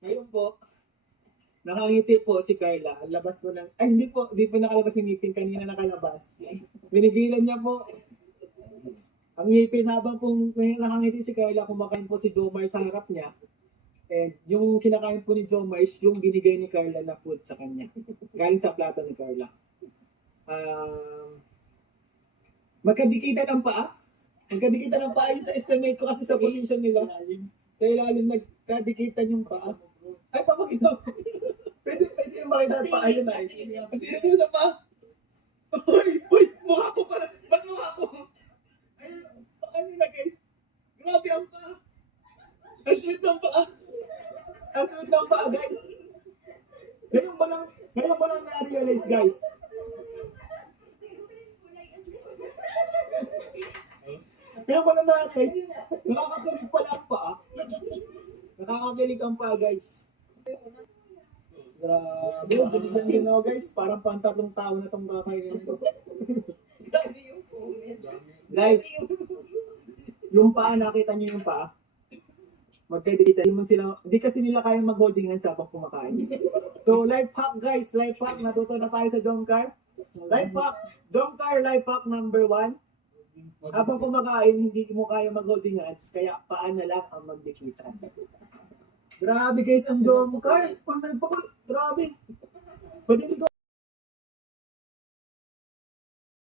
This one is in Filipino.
Ngayon po, nakangiti po si Carla. Ang labas po ng... Ay, hindi po nakalabas yung ngipin. Kanina nakalabas. Binigilan niya po. Ang ngipin habang po nakangiti si Carla, kumakain po si Jomar sa harap niya. And yung kinakain po ni Jomar is yung binigay ni Carla na food sa kanya. Galing sa plato ni Carla. Magkadikita ng paa. Magkadikita ng paa yun sa estimate ko kasi sa position nila. Sa ilalim nagkadikitan yung paa. Ay, papakita. Pwede yung makita ang paa yun ay. Kasi yun sa paa. Uy, mukha ko pala. Ba't mukha ko? Ayun, paa nila guys. Grabe ang paa. Ang sweet ng paa. Ang sweet ng paa guys. Ngayon ba lang na-realize guys. Ngayon ba lang na-realize. Nakakakilig pala ang paa. Nakakakilig ang paa guys. Grabe, binigyan din ako guys. Parang pantatlong tao na itong kakainin ko. Guys, yung paa, nakita niyo yung paa? Magkadikita. Hindi kasi nila kaya mag-holding hands habang kumakain. So, life hack guys, life hack. Natuto na tayo sa Jomcar. Life hack. Jomcar, life hack number 1. Habang kumakain, hindi mo kaya mag-holding hands, kaya paa na lang ang magdikitan. Grabe guys, ang Jomcar. Grabe. Pwede dito.